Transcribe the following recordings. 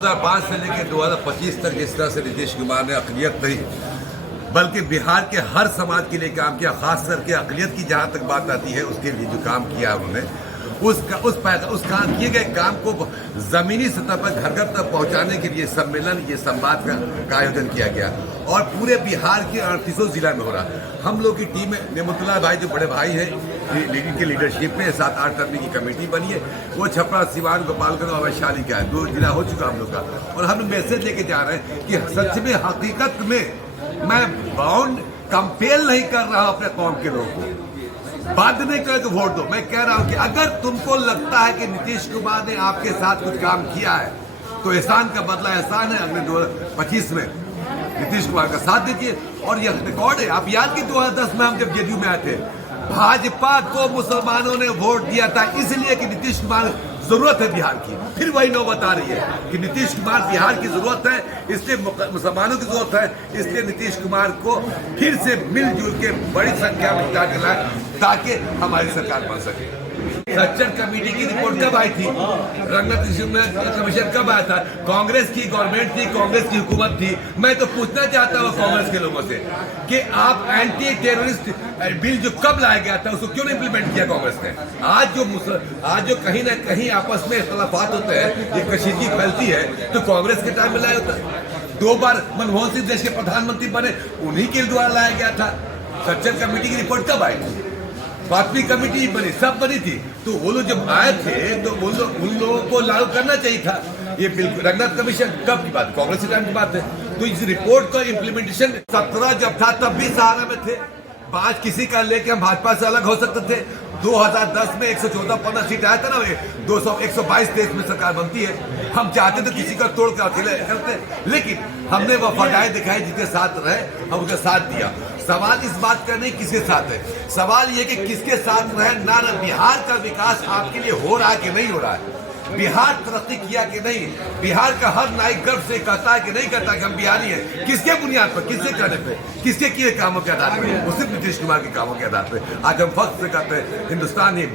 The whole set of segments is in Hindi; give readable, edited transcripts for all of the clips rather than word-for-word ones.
2005 से लेकर 2025 तक जिस तरह से नीतीश कुमार ने अक़लियत नहीं बल्कि बिहार के हर समाज के लिए काम किया, खास करके अक़लियत की जहां तक बात आती है उसके लिए जो काम किया उन्होंने उस काम किए गए काम को जमीनी सतह पर घर घर तक पहुंचाने के लिए सम्मेलन, ये संवाद का आयोजन किया गया और पूरे बिहार के 38 जिला में हो रहा। हम लोग की टीम में नेमतुल्लाह भाई जो बड़े भाई हैं के लीडरशिप में 7-8 आदमी की कमेटी बनी है। वो छपरा, सिवान, गोपालगंज और वैशाली का है, 2 जिला हो चुका हम लोग का। और हम मैसेज लेके जा रहे हैं कि सच में हकीकत में मैं बाउंड कंपेल नहीं कर रहा हूं अपने कौम के लोगों को, बाध्य नहीं करे तो वोट दो। मैं कह रहा हूं कि अगर तुमको लगता है कि नीतीश कुमार ने आपके साथ कुछ काम किया है तो एहसान का बदला एहसान है। अगले 2025 में नीतीश कुमार का साथ दीजिए। और यह रिकॉर्ड है, आप याद कि 2010 में हम जब जेडीयू में आए थे, भाजपा को मुसलमानों ने वोट दिया था इसलिए कि नीतीश कुमार जरूरत है बिहार की। फिर वही नौबत आ रही है कि नीतीश कुमार बिहार की जरूरत है, इसलिए मुसलमानों की जरूरत है, इसलिए नीतीश कुमार को फिर से मिलजुल के बड़ी संख्या में जिता लाए ताकि हमारी सरकार बन सके। सच्चर कमेटी की रिपोर्ट कब आई थी? रंगत कमीशन कब आया था? कांग्रेस की गवर्नमेंट थी, कांग्रेस की हुकूमत थी। मैं तो पूछना चाहता हूँ कांग्रेस के लोगों से कि आप एंटी टेररिस्ट बिल जो कब लाया गया था उसको क्यों नहीं इम्प्लीमेंट किया कांग्रेस ने? आज जो कहीं ना कहीं आपस में इख्तलाफात होते हैं, ये कशीदगी फैलती है, तो कांग्रेस के टाइम में लाया होता। 2 बार मनमोहन सिंह देश के प्रधानमंत्री बने, उन्हीं के द्वारा लाया गया था। सच्चर कमेटी की रिपोर्ट कब आई थी? बातमी कमेटी बनी, सब बनी थी। तो वो लोग जब आए थे तो उन लोगों को लागू करना चाहिए था। ये बिल्कुल रंगनाथ कमीशन कब की बात? कांग्रेस के टाइम की बात है। तो इस रिपोर्ट का इम्प्लीमेंटेशन 17 जब था तब भी सहारा में थे। 5 किसी का लेके हम भाजपा से अलग हो सकते थे। 2010 में 114-15 सीट आया था ना, 122 में सरकार बनती है। हम चाहते थे किसी का तोड़ कर अकेले करते, लेकिन हमने वफादारी दिखाई, जिसके साथ रहे हम उसका साथ दिया। सवाल इस बात का नहीं किसके साथ है, सवाल ये कि किसके साथ रहे ना। बिहार का विकास आपके लिए हो रहा है कि नहीं हो रहा है? बिहार तरक्की किया कि नहीं? बिहार का हर नागरिक गर्व से कहता है कि नहीं कहता कि हम बिहारी हैं? किसके बुनियाद पर, किसके कहने पे, किसके किए कामों के आधार पर? वो सिर्फ नीतीश कुमार के कामों के आधार पर आज हम फख्र से कहते हैं हिंदुस्तान ही,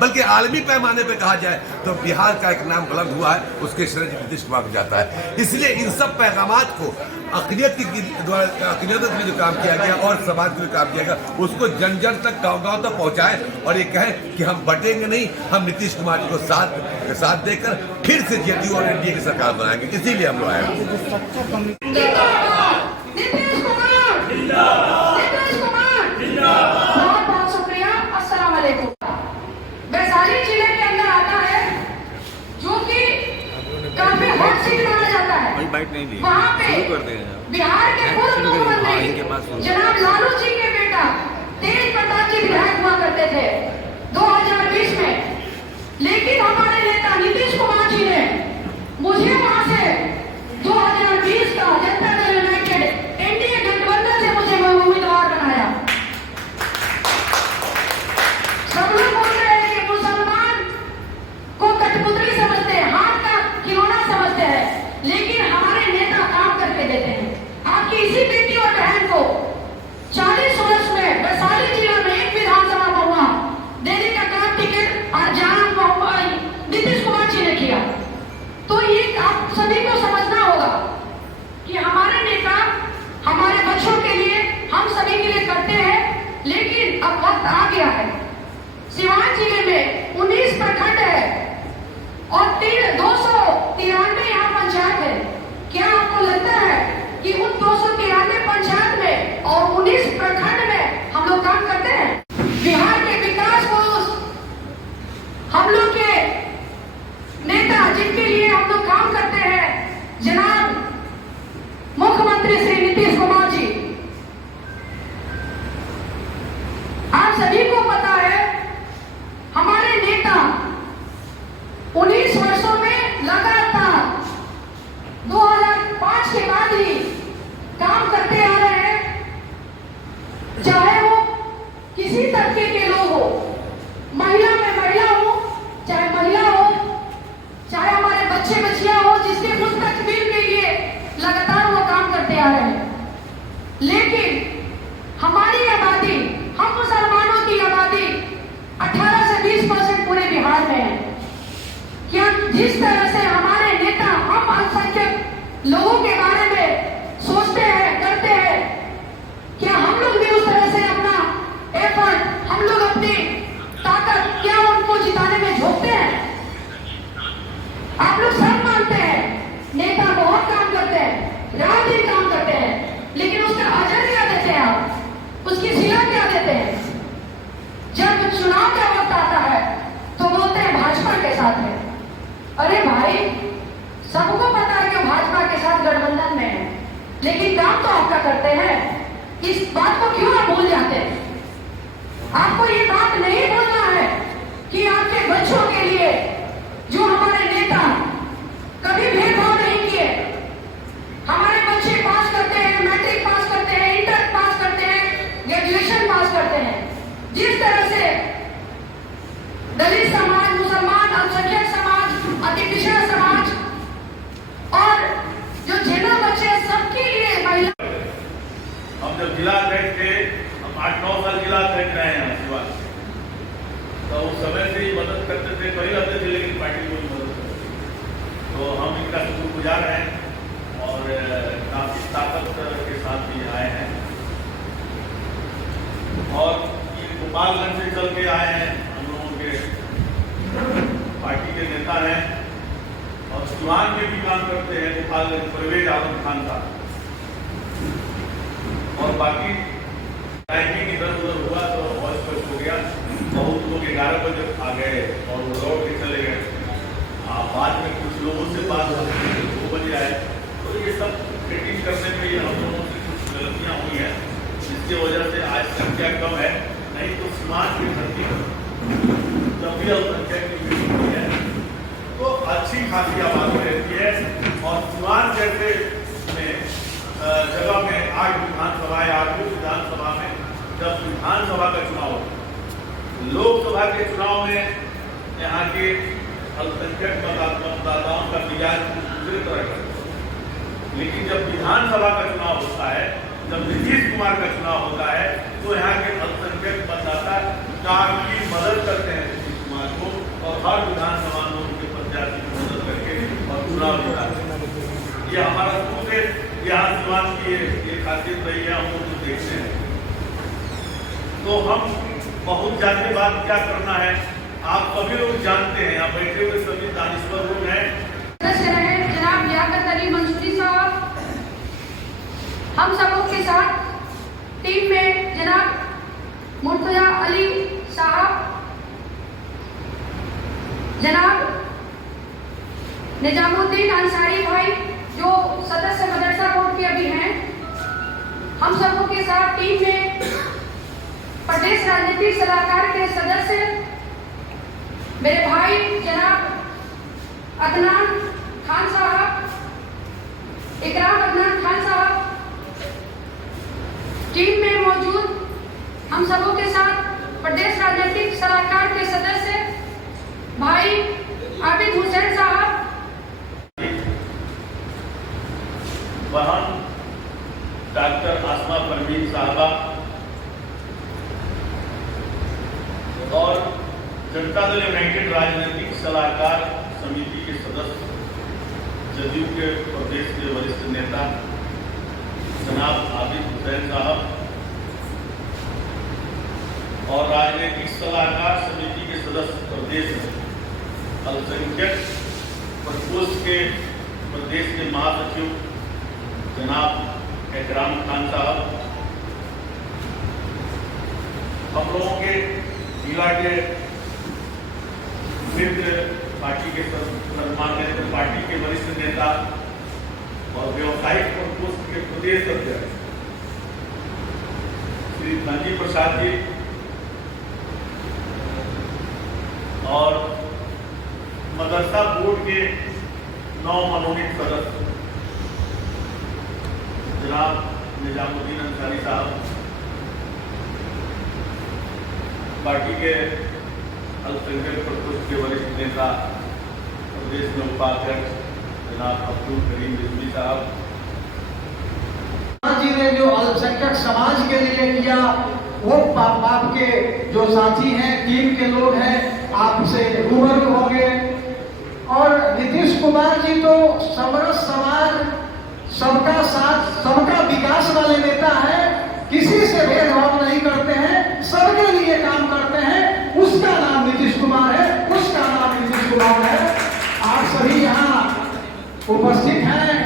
बल्कि आलमी पैमाने पे कहा जाए तो बिहार का एक नाम बुलंद हुआ है, उसके श्रेय नीतीश कुमार को जाता है। इसलिए इन सब पैगामात को अक़लियत में जो काम किया गया और समाज में जो काम किया गया उसको जन जन तक, गांव-गांव तक पहुंचाए और ये कहें कि हम बटेंगे नहीं, हम नीतीश कुमार जी को साथ देकर फिर से जेडीयू और एनडीए की सरकार बनाएंगे। इसीलिए हम लोग आए हैं। वैशाली जिले के अंदर आता है जो कि काफी हॉट सीट माना जाता है। वहाँ पे बिहार के पूर्व मुख्यमंत्री जनाब लालू जी के बेटा तेज प्रताप जी विधायक हुआ करते थे 2020 में। लेकिन हमारे नेता नीतीश कुमार जी ने मुझे वहाँ से 2020 का जनता दल यूनाइटेड एनडीए गठबंधन से मुझे उम्मीदवार बनाया। सब लोग बोल रहे हैं कि मुसलमान को कठपुतली समझते हैं, हाथ का खिलौना समझते हैं, लेकिन हमारे नेता काम करके देते हैं। आपकी इसी बेटी और बहन को 40 वर्ष में वैशाली जिला में एक विधानसभा महुआ देने का काम टिकट और जान महुआ नीतीश कुमार जी ने किया। तो ये आप सभी को समझना होगा कि हमारे नेता हमारे बच्चों के लिए, हम सभी के लिए करते हैं। लेकिन अब वक्त आ गया है। सिवान जिले में 19 प्रखंड है और 293 यहाँ पंचायत है। क्या आपको लगता है कि उन 293 पंचायत में और 19 प्रखंड में हम लोग काम कर लोगों के बारे में सोचते हैं, करते हैं, क्या हम लोग भी उस तरह से अपना एफर्ट, हम लोग अपनी ताकत क्या उनको जिताने में झोंकते हैं? आप लोग सब मानते हैं नेता बहुत काम करते हैं, रात दिन काम करते हैं, लेकिन उसका अजर क्या देते हैं आप? उसकी सिला क्या देते हैं? जब चुनाव का वक्त आता है तो बोलते हैं भाजपा के साथ है। अरे भाई, सबको पता है कि भाजपा के साथ गठबंधन में है, लेकिन काम तो आपका करते हैं। इस बात को क्यों आप भूल जाते हैं? आपको ये बात नहीं भूलना है कि आपके बच्चों के लिए जो हमारे नेता कभी भेदभाव नहीं किए, हमारे बच्चे पास करते हैं, मैट्रिक पास करते हैं, इंटर पास करते हैं, ग्रेजुएशन पास करते हैं। जिस तरह से दलित समाज, मुसलमान, अल्पसंख्यक समाज, अति पिछड़ा समाज और जो जनरल बच्चे हैं, सबके लिए महिला। हम जब जिला अध्यक्ष थे, हम 8-9 साल जिला अध्यक्ष रहे हैं शिवाल, तो उस समय से ही मदद करते थे, पहले रहते थे, लेकिन पार्टी को भी मदद करते थे। तो हम इनका शुक्रगुजार हैं और काफी ताकत के साथ भी आए हैं। और ये गोपालगंज से चल के आए हैं, हम लोगों के पार्टी के नेता हैं और सिवान में भी काम करते हैं, गोपालगंज परवेज आलम खान का। और बाकी टाइमिंग इधर उधर हुआ तो बहुत कुछ हो गया। बहुत लोग 11 बजे आ गए और वो लौट के चले गए। बाद में कुछ लोगों से बात 2 बजे आए। तो ये सब सेटिंग करने में हम लोगों से कुछ गलतियाँ हुई हैं, जिसकी वजह से आज संख्या कम है। नहीं तो सीमांत की धरती जब भी अल्पसंख्यक की मीटिंग हुई है तो अच्छी खासी आबादी रहती है। और सीमांत जैसे में जगह में 8 विधानसभाएं, 8 विधानसभा में जब विधानसभा का चुनाव, लोकसभा के चुनाव में यहाँ के अल्पसंख्यक मतदाताओं का मिजाज दूसरी तरह का, लेकिन जब विधानसभा का चुनाव होता है, जब नीतीश कुमार का चुनाव होता है, तो यहाँ के अल्पसंख्यक मतदाता काफी मदद करते हैं नीतीश कुमार को और हर विधानसभा में उनके प्रत्याशी की मदद करके और चुनाव जिताते हैं। ये हमारा शुरू से यहाँ सीमांत की ये खासियत रही है, हम लोग देखते हैं। तो हम बहुत ज्यादा बात क्या करना है, आप सभी लोग जानते हैं, यहाँ बैठे हुए सभी दानिश्वर लोग हैं। सदस्य रहे जनाब लियाकत अली मंसूरी साहब, हम सबों के साथ टीम में जनाब मुर्तजा अली साहब, जनाब निजामुद्दीन अंसारी भाई जो सदस्य मदरसा बोर्ड के अभी हैं। हम सबों के साथ टीम में प्रदेश राजनीतिक सलाहकार के सदस्य मेरे भाई जनाब अदनान खान साहब, इकराम अदनान खान साहब, टीम में मौजूद हम सबों के साथ प्रदेश राजनीतिक सलाहकार के सदस्य भाई आबिद हुसैन साहब, बहन डॉक्टर आसमा परवीन साहबा और जनता दल यूनाइटेड राजनीतिक सलाहकार समिति के सदस्य, जदयू के प्रदेश के वरिष्ठ नेता जनाब आबिद हुसैन साहब और राजनीतिक सलाहकार समिति के सदस्य प्रदेश अल्पसंख्यक प्रकोष्ठ के प्रदेश के महासचिव जनाब इकराम खान साहब, हम लोगों के जिला के मित्र, पार्टी के सम्मानित पार्टी के वरिष्ठ नेता और व्यवसायिक प्रकोष्ठ के प्रदेश अध्यक्ष श्री धनजी प्रसाद जी और मदरसा बोर्ड के 9 मनोनीत सदस्य जनाब निजामुद्दीन अंसारी साहब, पार्टी के अल्पसंख्यक प्रकोष्ठ के वरिष्ठ नेता प्रदेश में उपाध्यक्ष जनाब अब्दुल करीम रिजवी साहब। जी ने जो अल्पसंख्यक समाज के लिए किया वो आपके जो साथी हैं, टीम के लोग हैं, आपसे रूबरू होंगे। और नीतीश कुमार जी तो समरस समाज सबका साथ, सबका विकास वाले नेता है, किसी से भेदभाव नहीं करते हैं, सबके लिए काम करते हैं, उसका नाम नीतीश कुमार है, उसका नाम नीतीश कुमार है। आप सभी यहाँ उपस्थित हैं,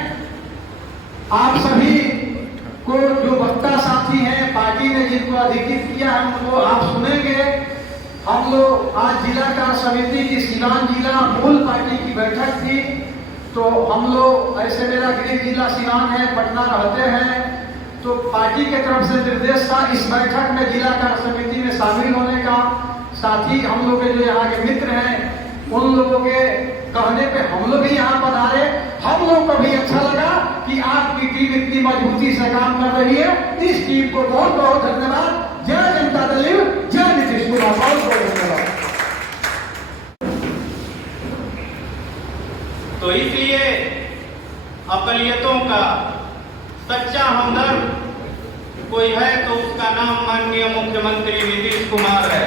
आप सभी को जो वक्ता साथी हैं, पार्टी ने जिनको अधिकृत किया है उनको आप सुनेंगे। हम लोग आज जिला कार्य समिति की सिवान जिला मूल पार्टी की बैठक थी, तो हम लोग, ऐसे मेरा गृह जिला सिवान है, पटना रहते हैं, तो पार्टी के तरफ से निर्देश था इस बैठक में जिला कार्य समिति में शामिल होने का। साथ ही हम लोग के जो यहाँ के मित्र हैं उन लोगों के कहने पे हम लोग भी यहाँ पधारे। हम लोग को भी अच्छा लगा कि आपकी टीम इतनी मजबूती से काम कर रही है। इस टीम को बहुत बहुत धन्यवाद। जय जनता दल, जय नीतीश कुमार, बहुत बहुत धन्यवाद। तो इसलिए अकलियतों का सच्चा हमदर्द कोई है तो उसका नाम माननीय मुख्यमंत्री नीतीश कुमार है।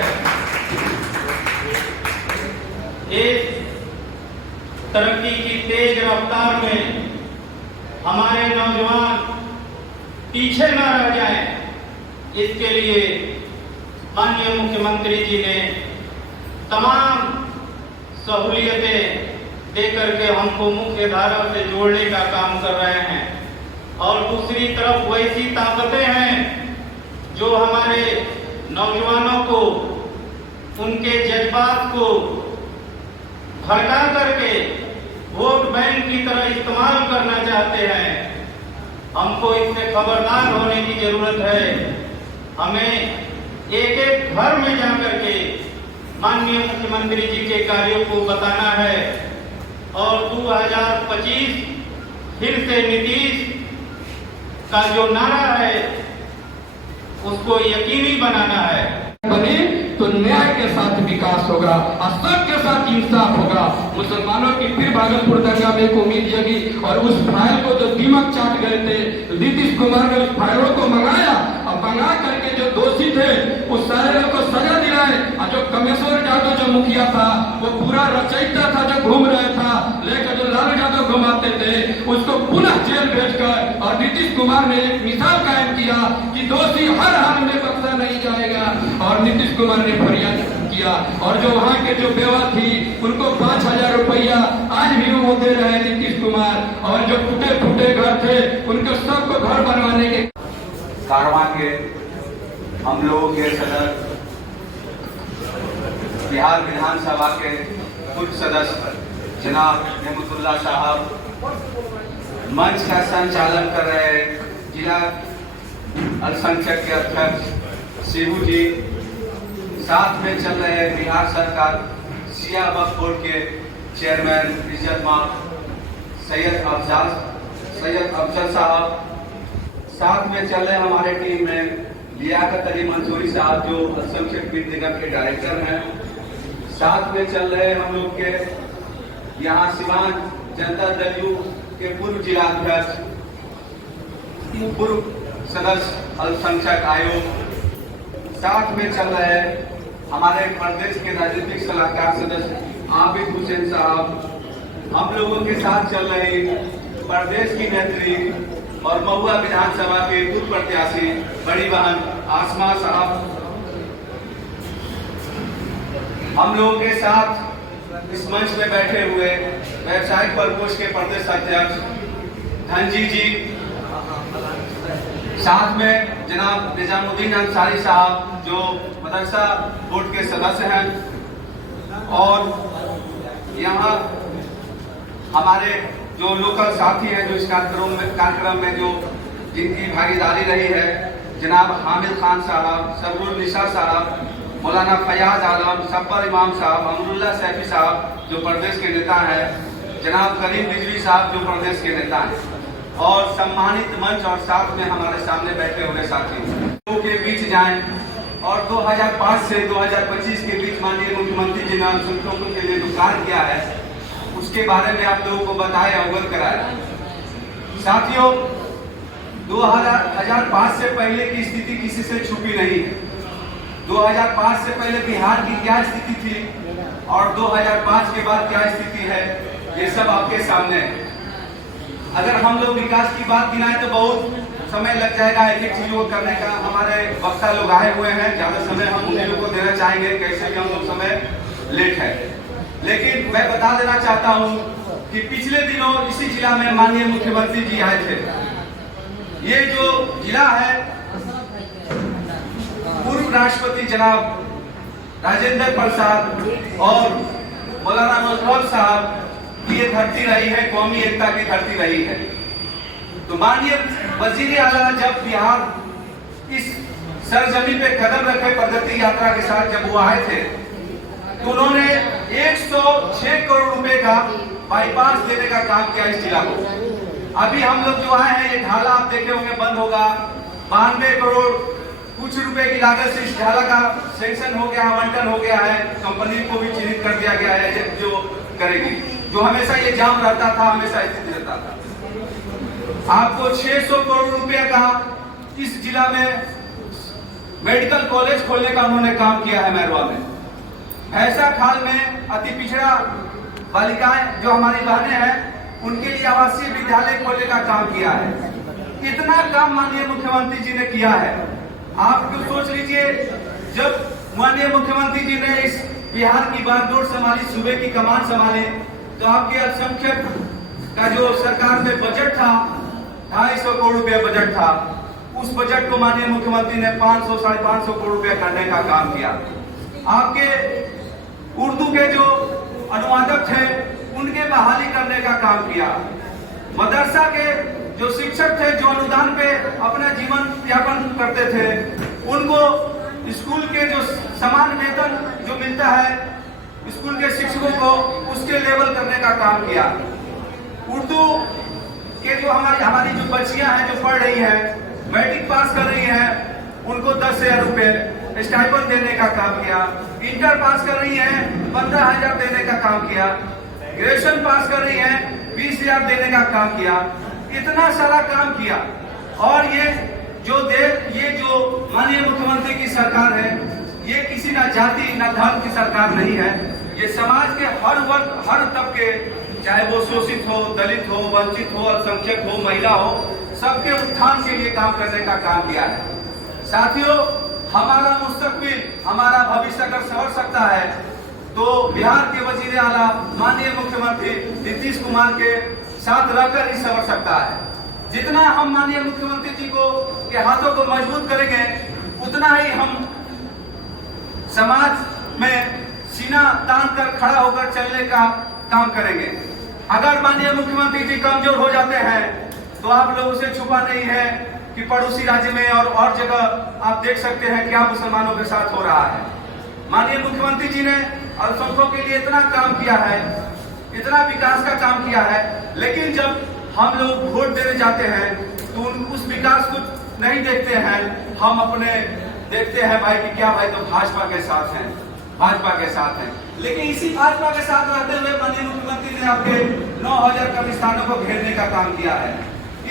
इस तरक्की की तेज रफ्तार में हमारे नौजवान पीछे न रह जाएं, इसके लिए माननीय मुख्यमंत्री जी ने तमाम सहूलियतें देकर के हमको मुख्य धारा से जोड़ने का काम कर रहे हैं। और दूसरी तरफ वैसी ताकतें हैं जो हमारे नौजवानों को, उनके जज्बात को भड़का करके वोट बैंक की तरह इस्तेमाल करना चाहते हैं। हमको इससे खबरदार होने की जरूरत है। हमें एक एक घर में जाकर के माननीय मुख्यमंत्री जी के कार्यों को बताना है और 2025 फिर से नीतीश का जो नारा है उसको यकीनी बनाना है। बने तो न्याय के साथ विकास होगा और सबके साथ इंसाफ होगा। मुसलमानों की फिर भागलपुर दंगा में एक उम्मीद जगी और उस फाइल को जो दीमक चाट गए थे, नीतीश कुमार ने उस फाइलों को मंगाया और मंगा करके जो दोषी थे उस सारे लोग को सजा दिलाए। और जो कमेश्वर यादव जो मुखिया था वो पूरा रचयिता था जो घूम रहा था, लेकर जो लालू यादव घुमाते थे उसको पुनः जेल भेजकर और नीतीश कुमार ने एक मिसाल कायम किया कि दोषी हर हाल में बख्शा नहीं जाएगा। और नीतीश कुमार ने फरियाद किया और जो वहाँ के जो बेवा थी उनको 5,000 रुपया आज भी वो दे रहे हैं नीतीश कुमार। और जो टूटे फूटे घर थे उनको सबको घर बनवाने के कारवां के हम लोगों के सदस्य, बिहार विधानसभा के पूर्व सदस्य जनाब रहमतुल्लाह साहब, मंच का संचालन कर रहे जिला अल्पसंख्यक के अध्यक्ष शिबू जी, साथ में चल रहे बिहार सरकार शिया वक्फ बोर्ड के चेयरमैन इज्जत सैयद अफजल साहब, साथ में चल रहे हमारे टीम में लियाकत अली मंसूरी साहब जो अल्पसंख्यक वित्त निगम के डायरेक्टर हैं, साथ में चल रहे हम लोग के यहाँ सिवान जनता दल यू के पूर्व जिला अध्यक्ष, पूर्व सदस्य अल्पसंख्यक आयोग, साथ में चल रहे हमारे प्रदेश के राजनीतिक सलाहकार सदस्य आबिद हुसैन साहब, हम लोगों के साथ चल रहे प्रदेश की नेत्री और महुआ विधानसभा के पूर्व प्रत्याशी बड़ी बहन आसमा साहब, हम लोगों के साथ इस मंच में बैठे हुए व्यवसायिक प्रकोष्ठ के प्रदेश अध्यक्ष धनजी जी, साथ में जनाब निजामुद्दीन अंसारी साहब जो मदरसा बोर्ड के सदस्य हैं, और यहाँ हमारे जो लोकल साथी हैं जो इस कार्यक्रम में जो जिनकी भागीदारी रही है, जनाब हामिद खान साहब, सबरुल निसा साहब, मौलाना फयाज आलम, सब्बर इमाम साहब, अमरुल्लाह सैफी साहब जो प्रदेश के नेता हैं, जनाब करीम बिजली साहब जो प्रदेश के नेता हैं, और सम्मानित मंच और साथ में हमारे सामने बैठे हुए साथी के बीच जाएं और 2005 से 2025 के बीच माननीय मुख्यमंत्री जी ने अल्पसंख्यकों के लिए जो कार्य किया है उसके बारे में आप लोगों को बताया, अवगत कराया। साथियों, 2005 से पहले की स्थिति किसी से छुपी नहीं है। 2005 से पहले बिहार की क्या स्थिति थी और 2005 के बाद क्या स्थिति है, ये सब आपके सामने है। अगर हम लोग विकास की बात गिनाएं तो बहुत समय लग जाएगा एक एक चीजों को करने का। हमारे वक्ता लोग आए हुए हैं, ज्यादा समय हम उन्हीं लोग को देना चाहेंगे, कैसे भी हम लोग समय लेट है। लेकिन मैं बता देना चाहता हूं कि पिछले दिनों इसी जिला में माननीय मुख्यमंत्री जी आए थे। ये जो जिला है, पूर्व राष्ट्रपति जनाब राजेंद्र प्रसाद और मौलाना मजहर साहब की ये धरती रही है, कौमी एकता की धरती रही है। तो माननीय वजीर आला जब बिहार इस सरजमीन पे कदम रखे प्रगति यात्रा के साथ जब वो आए थे, तो उन्होंने 106 करोड़ रुपए का बाईपास देने का काम किया इस जिला को। अभी हम लोग जो आए हैं, ये ढाला आप देखे होंगे बंद होगा। 92 करोड़ कुछ रुपए की लागत से इस ढाला का सेंक्शन हो गया, आवंटन हो गया है। कंपनी को भी चिन्हित कर दिया गया है जो करेगी, जो हमेशा ये जाम रहता था, हमेशा स्थिति रहता था। आपको 600 करोड़ रुपए का इस जिला में मेडिकल कॉलेज खोलने का उन्होंने काम किया है। मैरवा में, भैंसा खाल में अति पिछड़ा बालिकाएं जो हमारी बहनें हैं, उनके लिए आवासीय विद्यालय खोलने का काम किया है। इतना काम माननीय मुख्यमंत्री जी ने किया है। आप क्यों सोच लीजिए, जब माननीय मुख्यमंत्री जी ने इस बिहार की बागडोर संभाली, सूबे की कमान संभाली, तो आपके अल्पसंख्यक का जो सरकार में बजट था, 250 करोड़ रुपया बजट था, उस बजट को माननीय मुख्यमंत्री ने 500 साढ़े 500 करोड़ रुपया करने का काम किया। आपके उर्दू के जो अनुवादक थे, उनके बहाली करने का काम किया। मदरसा के जो शिक्षक थे, जो अनुदान पे अपना जीवन यापन करते थे, उनको स्कूल के जो समान वेतन जो मिलता है स्कूल के शिक्षकों को, उसके लेवल करने का काम किया। उर्दू के जो हमारी जो बच्चियां हैं जो पढ़ रही हैं, मैट्रिक पास कर रही हैं, उनको 10,000 रुपए स्टाइपेंड देने का काम किया। इंटर पास कर रही हैं, 15,000 देने का काम किया। ग्रेजुएशन पास कर रही हैं, 20,000 देने का काम किया। इतना सारा काम किया। और ये जो माननीय मुख्यमंत्री की सरकार है, ये किसी ना जाति ना धर्म की सरकार नहीं है। ये समाज के हर वर्ग, हर तबके, चाहे वो शोषित हो, दलित हो, वंचित हो, अल्पसंख्यक हो, महिला हो, सबके उत्थान के लिए काम करने का काम किया है। साथियों, हमारा मुस्तकबिल, हमारा भविष्य अगर संवर सकता है तो बिहार के वजीर आला माननीय मुख्यमंत्री नीतीश कुमार के साथ रहकर ही संवर सकता है। जितना हम माननीय मुख्यमंत्री जी के हाथों को मजबूत करेंगे, उतना ही हम समाज में सीना तान कर खड़ा होकर चलने का काम करेंगे। अगर माननीय मुख्यमंत्री जी कमजोर हो जाते हैं तो आप लोगों से छुपा नहीं है कि पड़ोसी राज्य में और जगह आप देख सकते हैं क्या मुसलमानों के साथ हो रहा है। माननीय मुख्यमंत्री जी ने अल्पसंख्यकों के लिए इतना काम किया है, इतना विकास का काम किया है, लेकिन जब हम लोग वोट देने जाते हैं तो उस विकास को नहीं देखते हैं। हम अपने देखते हैं भाई कि क्या भाई तो भाजपा के साथ हैं, भाजपा के साथ हैं। लेकिन इसी भाजपा के साथ रहते हुए माननीय मुख्यमंत्री ने आपके 9,000 कब्रिस्तानों को घेरने का काम किया है।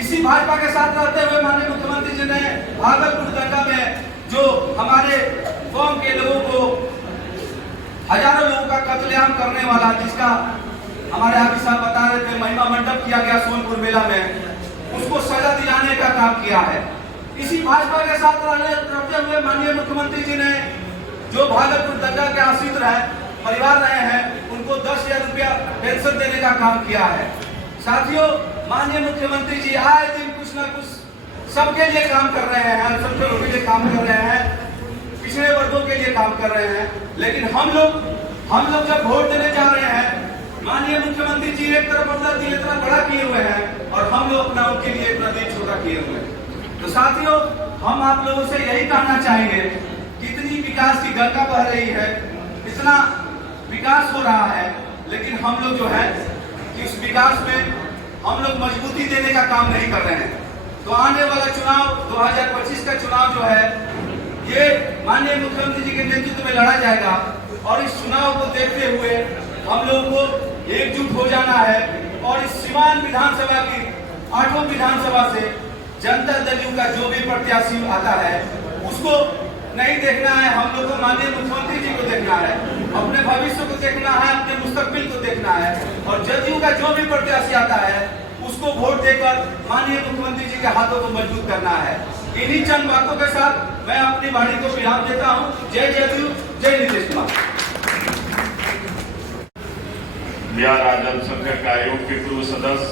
इसी भाजपा के साथ रहते हुए माननीय मुख्यमंत्री जी ने भागलपुर दंगा में जो हमारे कौम के लोगों को, हजारों लोगों का कत्लेआम करने वाला, जिसका हमारे आबिद साहब बता रहे थे महिमा मंडप किया गया सोनपुर मेला में, उसको सजा दिलाने का काम किया है। इसी भाजपा के साथ रहते हुए माननीय मुख्यमंत्री जी ने जो भागलपुर दंगा के आश्रित परिवार रहे हैं, उनको 10,000 रुपया पेंशन देने का काम किया है। साथियों, माननीय मुख्यमंत्री जी आए दिन कुछ न कुछ सबके लिए काम कर रहे हैं, सब लोगों के लिए काम कर रहे हैं, पिछड़े वर्गों के लिए काम कर रहे हैं। लेकिन हम लोग जब वोट देने जा रहे हैं, माननीय मुख्यमंत्री जी एक तरफ अपना दिल इतना बड़ा किए हुए हैं और हम लोग अपना उनके लिए इतना दिल छोटा किए हुए हैं। तो साथियों, हम आप लोगों से यही कहना चाहेंगे कि इतनी विकास की गंगा बह रही है, इतना विकास हो रहा है, लेकिन हम लोग जो है कि उस विकास में हम लोग मजबूती देने का काम नहीं कर रहे हैं। तो आने वाला चुनाव 2025 का चुनाव जो है, ये माननीय मुख्यमंत्री जी के नेतृत्व में लड़ा जाएगा और इस चुनाव को देखते हुए हम लोगों को एकजुट हो जाना है और इस सीवान विधानसभा की 8 विधानसभा से जनता दल यू का जो भी प्रत्याशी आता है उसको नहीं देखना है। हम लोग को माननीय मुख्यमंत्री जी को देखना है, अपने भविष्य को देखना है, अपने मुस्तकबिल को देखना है। और जदयू का जो भी प्रत्याशी आता है उसको वोट देकर माननीय मुख्यमंत्री जी के हाथों को मजबूत करना है। इन्हीं चंद बातों के साथ मैं अपनी वाणी को विराम देता हूं। जय जदयू, जय नीतीश कुमार। बिहार राज्य अल्पसंख्यक आयोग के पूर्व सदस्य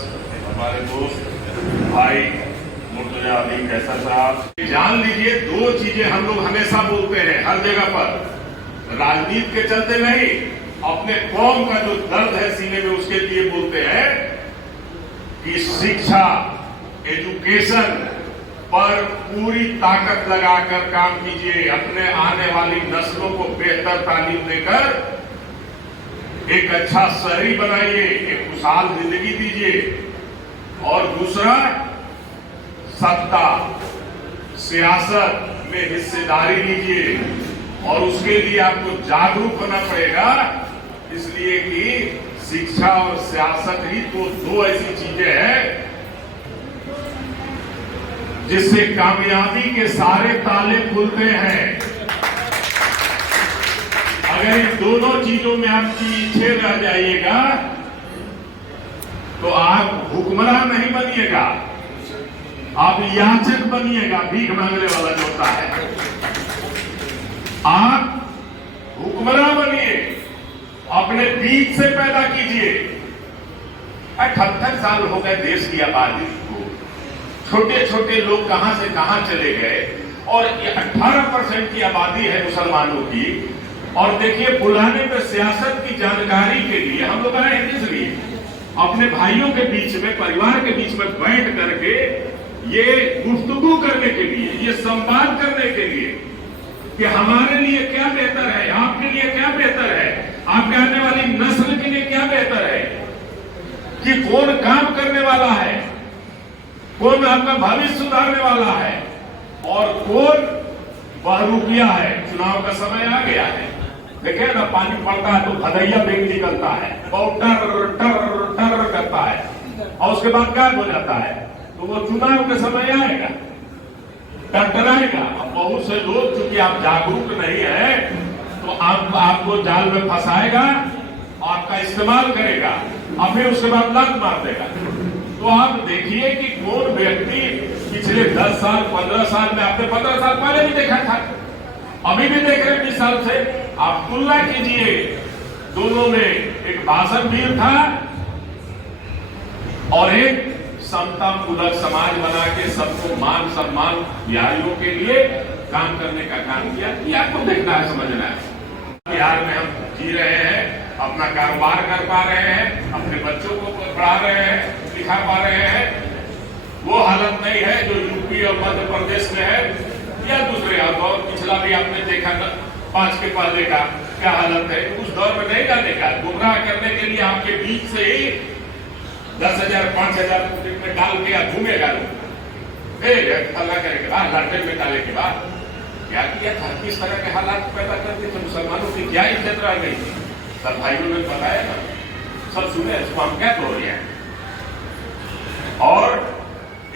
हमारे दोस्त भाई मुर्तजा अली कैसर साहब, जान लीजिए दो चीजें हम लोग हमेशा बोलते हैं हर जगह पर, राजनीति के चलते नहीं, अपने कौम का जो दर्द है सीने में उसके लिए बोलते हैं कि शिक्षा, एजुकेशन पर पूरी ताकत लगाकर काम कीजिए, अपने आने वाली नस्लों को बेहतर तालीम देकर एक अच्छा शहरी बनाइए, एक खुशहाल जिंदगी दीजिए। और दूसरा, सत्ता, सियासत में हिस्सेदारी लीजिए और उसके लिए आपको जागरूक होना पड़ेगा, इसलिए कि शिक्षा और सियासत ही तो दो ऐसी चीजें हैं जिससे कामयाबी के सारे ताले खुलते हैं। अगर इन दोनों चीजों में आप पीछे रह जाइएगा तो आप हुक्मरान नहीं बनिएगा, आप याचक बनिएगा, भीख मांगने वाला जो होता है। आप हुक्मरान बनिए, अपने बीच से पैदा कीजिए। 78 साल हो गए देश की आबादी को, छोटे छोटे लोग कहां से कहां चले गए और ये 18% की आबादी है मुसलमानों की। और देखिए, बुलाने पे सियासत की जानकारी के लिए हम लोग आए हैं, इसलिए अपने भाइयों के बीच में, परिवार के बीच में बैठ करके ये गुफ्तगू करने के लिए, ये संवाद करने के लिए कि हमारे लिए क्या बेहतर है, आपके लिए क्या बेहतर है, आपके आने वाली नस्ल के लिए क्या बेहतर है, कि कौन काम करने वाला है, कौन आपका भविष्य सुधारने वाला है और कौन बहरूपिया है। चुनाव का समय आ गया है, देखिए ना, पानी पड़ता है तो भदैया बेग निकलता है, बहुत टर टर टर करता है और उसके बाद गायब हो जाता है। तो वो चुनाव के समय आएगा, टकराएगा। अब बहुत से लोग, चूंकि आप जागरूक नहीं है, तो आपको जाल में फंसाएगा, आपका इस्तेमाल करेगा और फिर उसके बाद लात मार देगा। तो आप देखिए कि कौन व्यक्ति पिछले 10 साल 15 साल में, आपने 15 साल पहले भी देखा था, अभी भी देख रहे हैं 20 साल से, आप तुलना कीजिए दोनों में। एक भाषण वीर था और एक समता मूलक समाज बना के सबको मान सम्मान बिहारियों के लिए काम करने का काम किया। ये आपको देखना है, समझना है। बिहार में हम जी रहे हैं, अपना कारोबार कर पा रहे हैं, अपने बच्चों को पढ़ा रहे हैं, लिखा पा रहे हैं। वो हालत नहीं है जो यूपी और मध्य प्रदेश में है या दूसरे। और पिछला भी आपने देखा 5 के पहले का क्या हालत है, उस दौर में नहीं जाने का। गुमराह करने के लिए आपके बीच से ही 10,000 5,000 में डाल के घूमेगा लोग, अल्लाह करे के बाद लालटेन में डाले के बाद क्या किया था, किस तरह के हालात पैदा करते थे, मुसलमानों की क्या इज्जत रह गई थी। सब भाइयों ने बताया ना, सब सुने, इसको हम क्या बोल रहे हैं। और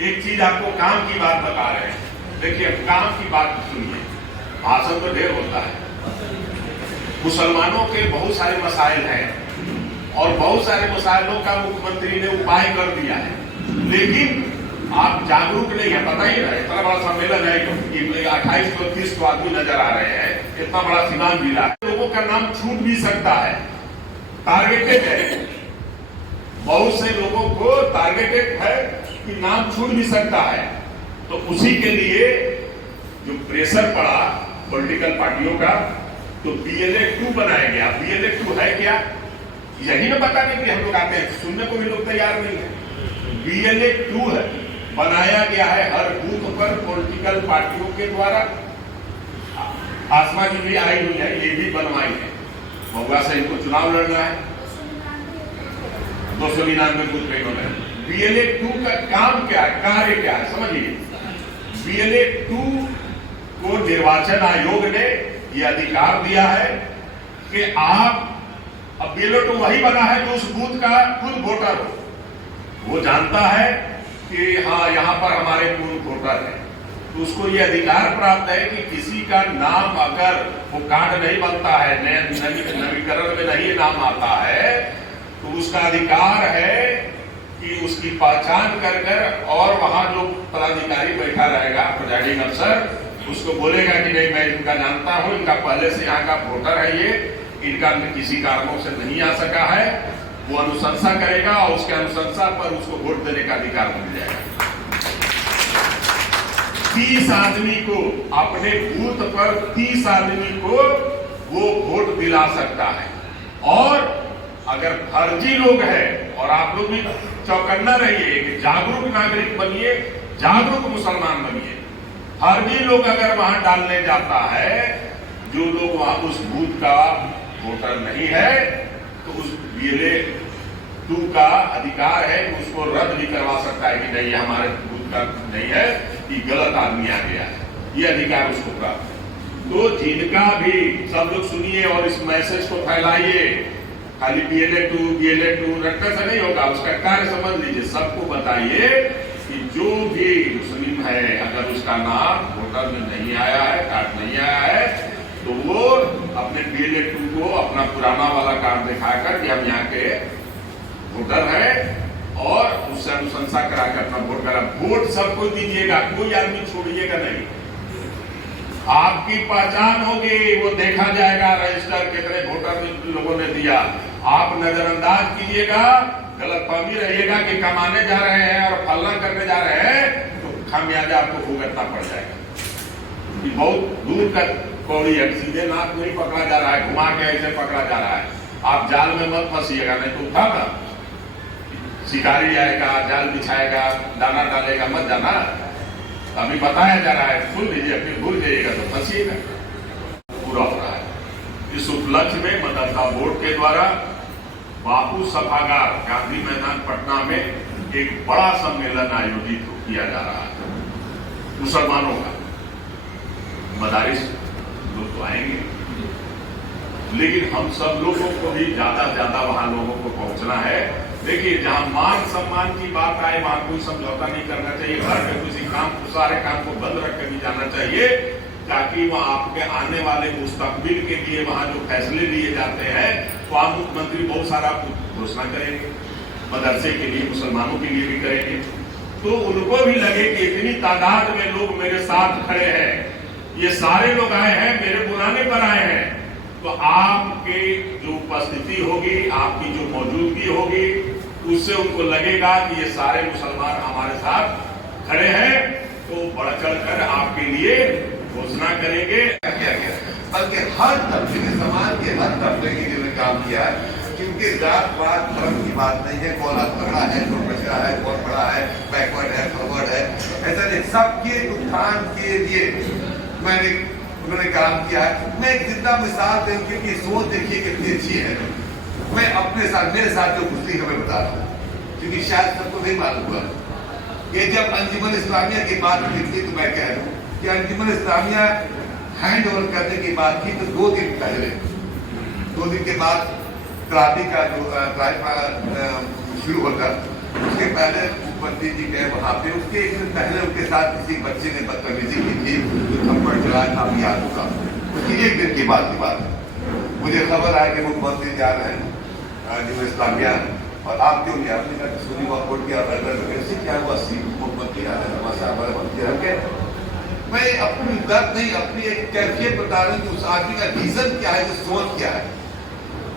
एक चीज आपको काम की बात बता रहे हैं, देखिए काम की बात सुनिए, भाषण तो ढेर होता है। मुसलमानों के बहुत सारे मसाइल हैं और बहुत सारे मसाइलों का मुख्यमंत्री ने उपाय कर दिया है, लेकिन आप जागरूक नहीं है। पता ही ना, इतना बड़ा सम्मेलन है कि 28 तो 30 आदमी नजर आ रहे हैं, इतना बड़ा सीमांत जिला है, लोगों का नाम छूट भी सकता है। टारगेटेड है, बहुत से लोगों को टारगेटेड है कि नाम छूट भी सकता है। तो उसी के लिए जो प्रेशर पड़ा पॉलिटिकल पार्टियों का, तो BLA 2 बनाया गया। BLA 2 है क्या, यही ना बताने के लिए हम लोग आते हैं, सुनने को भी लोग तैयार नहीं है। BLA 2 है, बनाया गया है हर बूथ पर पॉलिटिकल पार्टियों के द्वारा। आसमा जी भी आई हुई है, ये भी बनवाई है, महुआ से इनको चुनाव लड़ना है, 299 बूथ पे इन्होंने। BLA 2 का काम क्या है, कार्य क्या है, समझिए। BLA 2 को निर्वाचन आयोग ने यह अधिकार दिया है कि आप, अब BLA 2 वही बना है जो उस बूथ का खुद वोटर हो, वो जानता है कि हाँ यहाँ पर हमारे पूर्व वोटर है, तो उसको ये अधिकार प्राप्त है कि किसी का नाम अगर वो कार्ड नहीं बनता है, नवीकरण में नहीं नाम आता है, तो उसका अधिकार है कि उसकी पहचान कर कर और वहां जो पदाधिकारी बैठा रहेगा प्रिजाइडिंग अफसर उसको बोलेगा कि नहीं मैं इनका जानता हूं, इनका पहले से यहाँ का वोटर है, ये इनका किसी कारणों से नहीं आ सका है, वो अनुशंसा करेगा और उसके अनुशंसा पर उसको वोट देने का अधिकार मिल जाएगा। 30 आदमी को अपने बूथ पर 30 आदमी को वो वोट दिला सकता है। और अगर फर्जी लोग हैं और आप लोग भी चौकन्ना रहिए कि जागरूक नागरिक बनिए, जागरूक मुसलमान बनिए। फर्जी लोग अगर वहां डालने जाता है, जो लोग वहां उस बूथ का वोटर नहीं है, तो उस BLA 2 का अधिकार है कि उसको रद्द भी करवा सकता है कि नहीं हमारे बूथ का नहीं है, ये गलत आदमी आ गया है, ये अधिकार उसको प्राप्त है। तो जिनका भी सब लोग सुनिए और इस मैसेज को फैलाइए, खाली BLA 2 रखने से नहीं होगा, उसका कार्य समझ लीजिए। सबको बताइए कि जो भी मुस्लिम है अगर उसका नाम वोटर में नहीं आया है, कार्ड नहीं आया है, तो वो अपने BLA 2 को अपना पुराना वाला कार्ड दिखाकर कि हम यहाँ के वोटर है और उससे अनुशंसा कराकर अपना वोट करा। वोट सबको दीजिएगा, कोई आदमी छोड़िएगा नहीं। आपकी पहचान होगी, वो देखा जाएगा रजिस्टर कितने वोटर लोगों ने दिया। आप नजरअंदाज कीजिएगा, गलतफहमी रहिएगा कि कमाने जा रहे हैं और फलना करने जा रहे हैं, तो खामियाजा आपको भुगतना पड़ जाएगा। ये बहुत दूर का कौड़ी है, सीधे नाक नहीं पकड़ा जा रहा है, घुमा के ऐसे पकड़ा जा रहा है। आप जाल में मत फंसिएगा, नहीं तो उठा ना शिकारी आएगा, जाल बिछाएगा, दाना डालेगा, मत जाना। अभी बताया जा रहा है, सुन लीजिए, फिर भूल जाइएगा तो फंसिएगा। पूरा हो रहा है। इस उपलक्ष्य में मदरसा बोर्ड के द्वारा बापू सभागार गांधी मैदान पटना में एक बड़ा सम्मेलन आयोजित किया जा रहा है मुसलमानों का। मदारिस लोग तो आएंगे, लेकिन हम सब लोगों को भी ज्यादा से ज्यादा वहां लोगों को पहुंचना है। देखिए, जहां मान सम्मान की बात आए वहां कोई समझौता नहीं करना चाहिए। घर में किसी काम को, सारे काम को बंद रख कर भी जाना चाहिए, ताकि वहां आपके आने वाले मुस्तकबिल के लिए वहां जो फैसले लिए जाते हैं, वहां मुख्यमंत्री बहुत सारा घोषणा करेंगे, मदरसे के लिए, मुसलमानों के लिए भी करेंगे। तो उनको भी लगे कि इतनी तादाद में लोग मेरे साथ खड़े हैं, ये सारे लोग आए हैं, मेरे बुलाने पर आए हैं, तो आपके जो उपस्थिति होगी, आपकी जो मौजूदगी होगी, उससे उनको लगेगा कि ये सारे मुसलमान हमारे साथ खड़े हैं, तो बढ़ चढ़ कर आपके लिए घोषणा करेंगे। बल्कि हर तबके के, समाज के हर तबके के लिए काम किया है, क्योंकि जात पात धर्म की बात नहीं है, कौन तगड़ा है, कौन बचा है, कौन बड़ा है, बैकवर्ड है, फॉरवर्ड है, ऐसा नहीं। सबके उत्थान के लिए उन्होंने काम किया है। मैं एक जिंदा मिसाल दूं कि सोच देखिए कितनी अच्छी है। मैं अपने साथ, मेरे साथ जो गुजरी हमें बता रहा हूँ, क्योंकि शायद सबको नहीं मालूम हुआ। ये जब अंजुमन इस्लामिया की बात निकली तो मैं कह रहा हूँ कि अंजुमन इस्लामिया हैंड ओवर करने की बात की तो 2 दिन पहले, 2 दिन के बाद क्रांति का जो शुरू होता, उसके पहले मुख्यमंत्री जी गए वहां पे। उसके एक दिन पहले उनके साथ किसी बच्चे ने बदतमीजी की थी, जो थप्पड़ चलाया था, याद होगा। उसकी एक दिन की बात है। मुझे खबर आया कि मुख्यमंत्री जा रहे हैं जो इस्लामिया, और आप क्यों नहीं? आपने कहा सुनी कोर्ट किया, कैसे क्या हुआ? मुख्यमंत्री आ रहे हैं, मैं अपनी दर्द नहीं, अपनी एक कैफियत बता रहा हूँ कि उस आदमी का रीजन क्या है, वो सोच क्या है।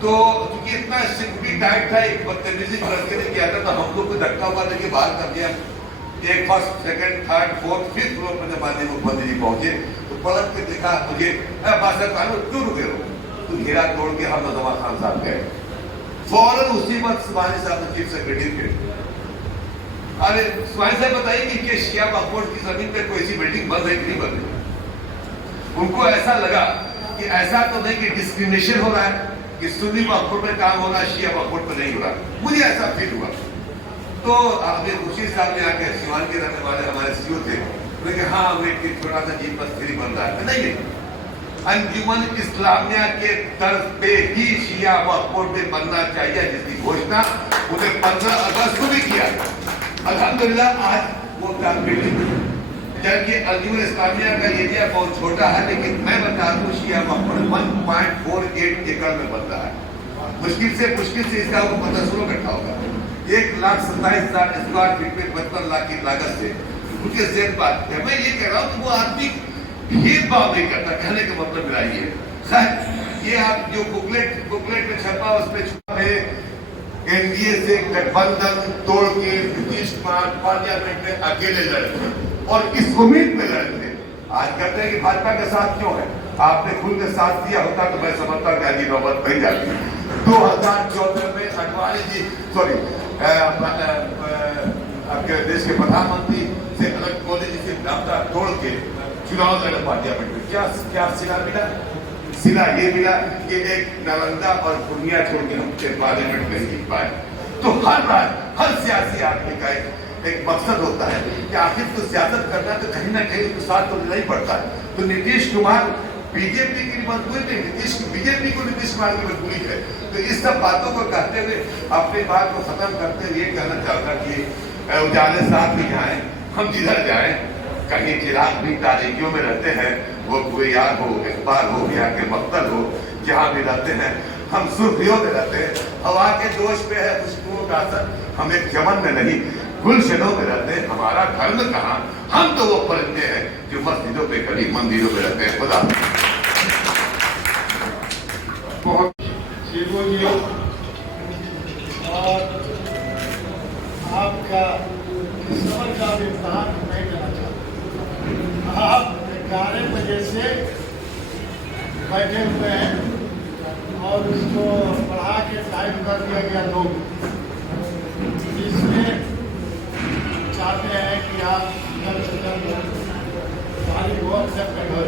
तो क्योंकि इतना सिक्योरिटी टाइट था, एक बदतमीजी लड़के ने किया था, तो हम लोग को धक्का हुआ लेके बाहर कर दिया। एक first, second, third, fourth, 5th floor पर जब माननीय मुख्यमंत्री जी पहुंचे तो पलट के देखा मुझे, क्यों रुके हो? तो घेरा तोड़ के हम नजमा खान साहब गए। फौरन उसी वक्त सुभानी साहब ने चीफ सेक्रेटरी थे। अरे सुभानी साहब बताइए कि क्या शिया बागोट की जमीन पे कोई ऐसी बिल्डिंग बन रही कि नहीं बन रही? उनको ऐसा लगा कि ऐसा तो नहीं कि डिस्क्रिमिनेशन हो रहा है, कि सुन्नी बागोट में काम हो रहा है, शिया बागोट में नहीं हो रहा। मुझे ऐसा फील हुआ। तो अभी खुशी साहब ने आके, सिवान के रहने वाले हमारे सीओ थे, उन्होंने कहा हाँ एक छोटा सा जीप बस फ्री बन रहा है। नहीं, अंजुमन इस्लामिया के तर्ज पे ही शिया बागोट में बनना चाहिए, जिसकी घोषणा उन्हें 15 अगस्त को भी किया। अल्हम्दुलिल्लाह आज वो बिल्डिंग, जबकि अंजुमन इस्लामिया का एरिया बहुत छोटा है, लेकिन मैं बता दूं शिया बागोट 1.48 एकड़ में बन रहा है। मुश्किल से इसका वो 15-16 इकट्ठा होगा। 1,27,000 स्क्वायर फीट में 55 लाख की लागत से उनके सेट बात है। मैं ये कह रहा हूँ कि वो आदमी भेदभाव नहीं करता, कहने का मतलब मेरा ये है। खैर ये आप जो बुकलेट में छपा उसमें छुपा है एनडीए से गठबंधन तोड़ के नीतीश कुमार पार्लियामेंट में अकेले लड़े थे और इस उम्मीद में लड़े थे। आज कहते हैं कि भाजपा के साथ क्यों है, आपने खुल के साथ दिया होता तो मैं समझता कि आज नौबत नहीं जाती। 2014 में अडवाणी जी आपके देश के प्रधानमंत्री से अलग मोदी जी से नाता तोड़ के चुनाव लड़े पार्लियामेंट में। क्या सिला मिला? सिला ये मिला कि एक नालंदा और पूर्णिया छोड़ के हम पार्लियामेंट में जीत पाए। तो हर सियासी आदमी का एक मकसद होता है कि आखिर तो सियासत करना तो कहीं ना कहीं तो साथ तो नहीं पड़ता है। तो नीतीश कुमार बीजेपी की मजबूरी नहीं, बीजेपी को नीतीश कुमार की मजबूरी है। तो इस सब बातों को कहते हुए अपनी बात को खत्म करते हुए ये कहना चाहता कि उजाले साथ भी जाए, हम जिधर जाए कहीं चिराग भी तारीखियों में रहते हैं, वो गुयार हो, इकबाल हो, या के मक्तल हो, जहाँ भी रहते हैं हम सुर्खियों में रहते हैं। हवा के जोश में है खुशबुओं का असर, हम एक चमन में नहीं गुलशनों में रहते हैं। हमारा धर्म कहाँ, हम तो वो परिंदे हैं जो मस्जिदों पे कभी मंदिरों में रहते हैं। खुदा बहुत और आपका समय का विधान नहीं करना चाहता। आप 11 बजे से बैठे हुए हैं और उसको बढ़ा के टाइम कर दिया गया 2। इसमें चाहते हैं कि आप जल्द से जल्द सारी वोट से कर।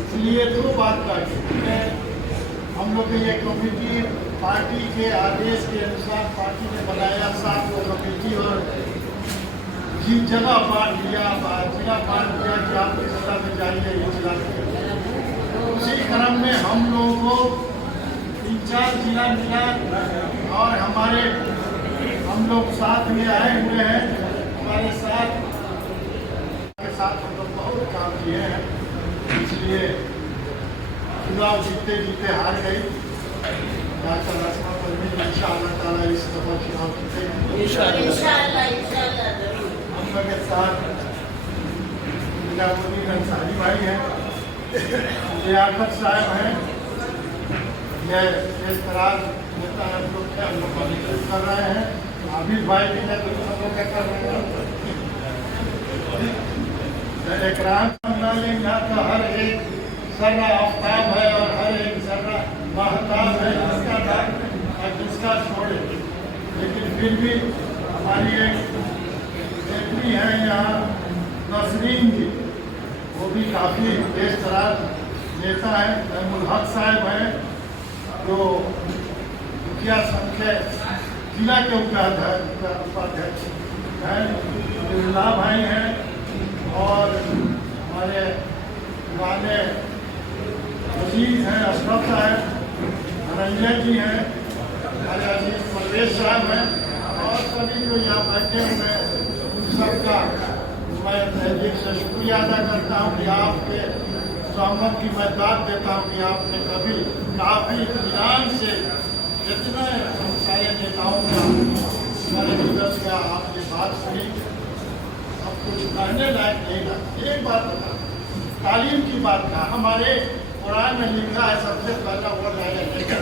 इसलिए 2 बात का हम लोग की ये कमेटी पार्टी के आदेश के अनुसार पार्टी ने बनाया 7 कमेटी और जिन जगह बांट दिया, जिला बांट दिया कि आप इस जिला में जाइए, ये जिला में। उसी क्रम में हम लोगों को 3-4 जिला मिला और हम लोग साथ में आए हुए हैं। हमारे साथ हम लोग बहुत काम किए हैं, इसलिए चुनाव जीते हार गई। इंशाअल्लाह ताला इस दफा चुनाव जीतेगी। इंशाअल्लाह हम लोग के साथ निजामुद्दीन अंसारी भाई हैं, लियाकत साहब हैं, ये इस तरह नेता हम लोग कर रहे हैं। आबिद भाई भी नेतृत्व कर रहे हैं। इकराम यहाँ का हर एक सर्रा आफ्ताब है और हर एक सर्रा महताब है, जिसका नाम और जिसका छोड़े। लेकिन फिर भी हमारी एक बेटी है यहाँ नसरीन जी, वो भी काफ़ी देश दराज नेता है। महमूद हक साहब हैं जो मुखिया संघ के जिला के उपाध्यक्ष हैं। बिरला भाई हैं और हमारे पुराने वजीर हैं अशरफ साहब, धनंजय जी हैं, हमारे अजीज परवेश साहब हैं और सभी जो यहाँ बैठे हुए हैं उन सबका मैं तहजीब से शुक्रिया अदा करता हूँ कि आपके सहमत की मैं बात देता हूँ कि आपने कभी काफ़ी इत्मीनान से जितने सारे नेताओं का हमारे लीडर्स का आपने बात सुनी। अब कुछ कहने लायक नहीं रहा। एक बात बता, तालीम की बात का हमारे कुरान में लिखा है सबसे पहला वर्ड आया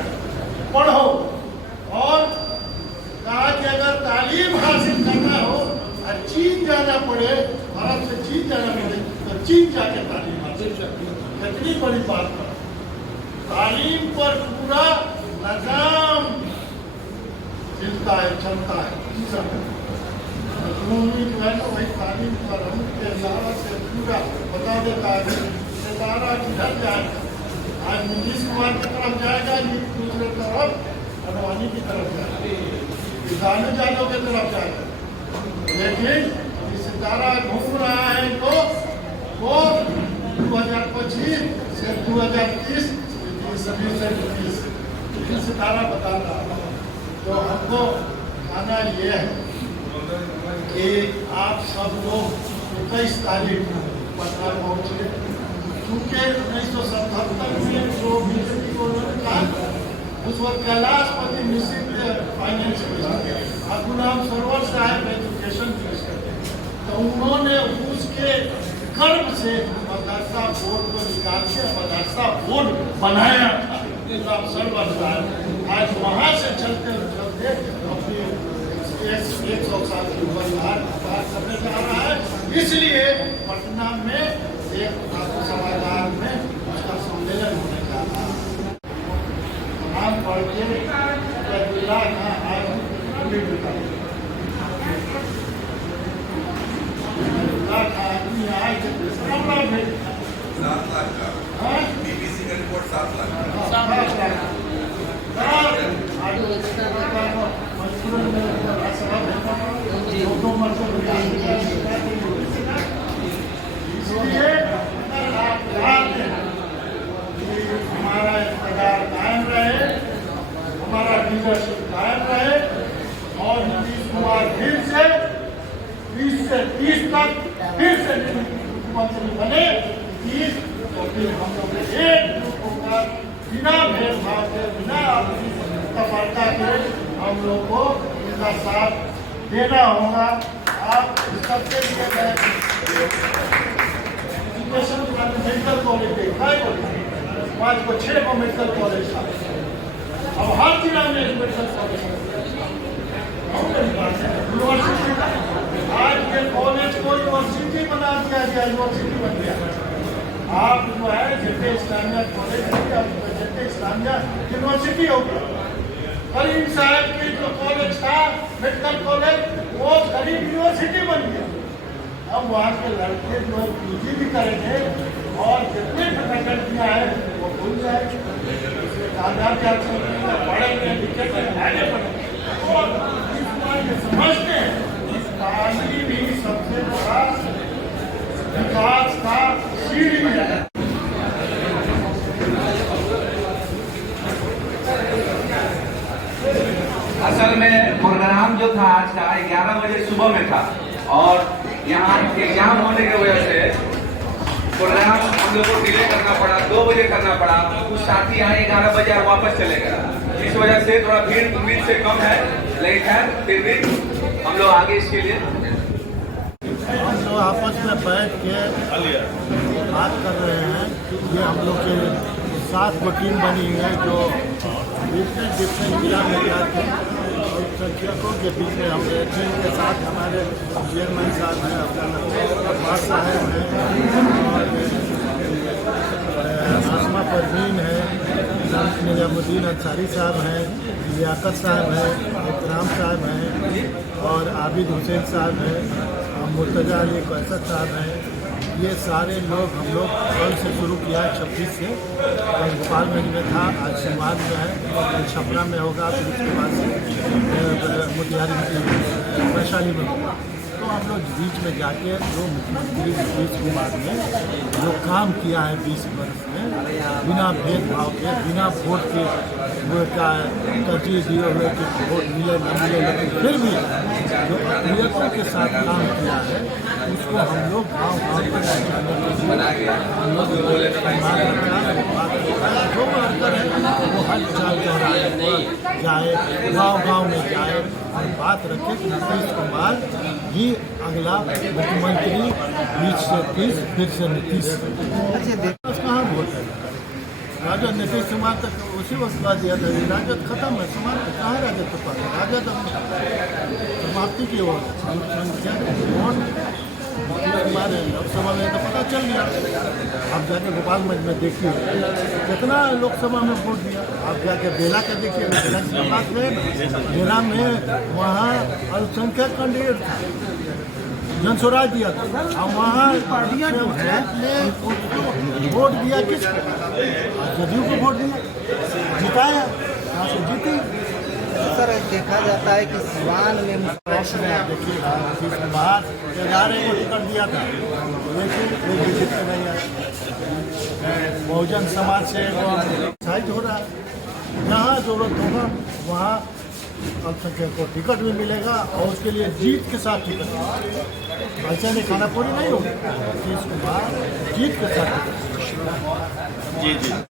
पढ़ो, और कहा कि अगर तालीम हासिल करना हो और चीन जाना पड़े, भारत से चीन जाना पड़े तो चीन जाके तालीम हासिल करनी। कितनी बड़ी बात है। तालीम पर पूरा निजाम चलता है मजमूनी जो है ना वही तालीम पर के अलावा से पूरा बता देता है सितारा किधर जाएगा। आज नीतीश कुमार की तरफ जाएगा, दूसरे तरफ अडवाणी की तरफ जाएगा, लालू यादव की तरफ जाएगा। लेकिन सितारा घूम रहा है तो वो 2025 से 2030 सितारा बता रहा है। तो हमको कहना ये है कि आप सब लोग 21 तारीख को पटना पहुँचे। चूँकि 1977 में जो बीजेपी को उन्होंने कहा उस वक्त कैलाशपति मिश्र फाइनेंस मिनिस्टर, अब गुलाम सरवर साहब एजुकेशन मिनिस्टर, तो उन्होंने उसके कर्म से मदरसा बोर्ड को निकाल के मदरसा बोर्ड बनाया था गुलाम सरवर साहब। आज वहाँ से चलते चलते अपनी 100 साल की उम्र पार करने जा रहा है। इसलिए पटना में एक सभागार में उसका सम्मेलन होने जा रहा है। नाम पढ़ के अब्दुल्ला खां आज अब्दुल्ला खां आदमी आज कमरा में 7 लाख का बीबीसी का रिपोर्ट 7 लाख का। इसलिए आप चाहते हैं कि हमारा इक़्तिदार कायम रहे, हमारा लीडरशिप कायम रहे और नीतीश कुमार फिर से 20 से 30 तक फिर से मुख्यमंत्री बने 30, तो फिर हम लोग एक ग्रुप होकर बिना भेदभाव के, बिना अपनी तफरका के हम लोग को इनका साथ देना होगा। आप सबके लिए एजुकेशन मेडिकल कॉलेज देखा आज को 6 को मेडिकल कॉलेज था, अब हर जिला में मेडिकल कॉलेज यूनिवर्सिटी, आज के कॉलेज को यूनिवर्सिटी बना दिया गया, यूनिवर्सिटी बन गया। आप जो है जेटे इस्लामिया कॉलेज, जेटे इस्लामिया यूनिवर्सिटी हो गया। करीम साहब की जो कॉलेज था मेडिकल कॉलेज, वो करीम यूनिवर्सिटी बन गया। अब वहाँ के लड़के जो पीजी भी करेंगे और जितने फैकल्टियाँ हैं वो भूल जाएंगे, पढ़ेंगे लिखेंगे आगे बढ़ेंगे। और इस बात ये समझते हैं पानी भी सबसे बड़ा विकास का सीढ़ी है। असल में प्रोग्राम जो था आज का 11 बजे सुबह में था और यहाँ एग्जाम होने की वजह से प्रोग्राम हम लोग को डिले करना पड़ा, 2 बजे करना पड़ा। कुछ साथी आए 11 बजे और वापस चले गए, इस वजह से थोड़ा भीड़ उम्मीद से कम है, लेकिन खैर फिर भी हम लोग आगे इसके लिए हम लोग आपस में बैठ के बात कर रहे हैं। ये हम लोग के 7 को टीम बनी है जो डिफरेंट जिला में जाते हैं और संख्यकों के बीच में हम टीम के साथ हमारे चेयरमैन साहब हैं, अब्बास साहब हैं और आसमा परवीन है, निजामुद्दीन अंसारी साहब हैं, लियाकत साहब हैं, इकराम साहब हैं और आबिद हुसैन साहब हैं, मुर्तजा अली कैसर साहब हैं। ये सारे लोग हम लोग कल से शुरू किया 26 से, गोपालगंज में था, आज सिवान में है, कल छपरा में होगा, फिर उसके बाद से मोतिहारी वैशाली में होगा। तो हम लोग बीच में जाके जो मुख्यमंत्री नीतीश कुमार ने जो काम किया है 20 वर्ष में, बिना भेदभाव के, बिना वोट के का तरजीह दिए हुए कि वोट मिले न मिले, लेकिन फिर भी जो अक़लियतों के साथ काम किया है उसको हम लोग गाँव गाँव में हम लोग जो वर्कर है वो हर चाल चौराहे जाए, गाँव गाँव में जाए और बात रखे कि नीतीश कुमार ही अगला मुख्यमंत्री 20 से 30 फिर से नीतीश। कहाँ वोट है? राजद नीतीश कुमार तक उसी वक्त बात दिया था, राजद खत्म है, समाज कहाँ राजद के पास? राजद समाप्ति की ओर वोट हमारे लोकसभा में तो पता चल गया। आप जाके गोपालगंज में देखिए कितना लोकसभा में वोट दिया, आप जाके बेला के देखिए, बेला में वहाँ अल्पसंख्यक कैंडिडेट था, जन स्वराज दिया था, और वहाँ वोट दिया किसको? जदयू को वोट दिया, जिताया, यहाँ से जीती। सर देखा जाता है कि सिवान में देखिएगा नीतीश कुमार 11 को टिकट दिया था, लेकिन वो जीत के नहीं आया। बहुजन समाज से साइज हो रहा है, जहाँ जरूरत होगा वहाँ अल्पसंख्यक को टिकट भी मिलेगा और उसके लिए जीत के साथ टिकट, ऐसे में खाना पूरी नहीं होगी। नीतीश कुमार जीत के साथ टिकट। जी।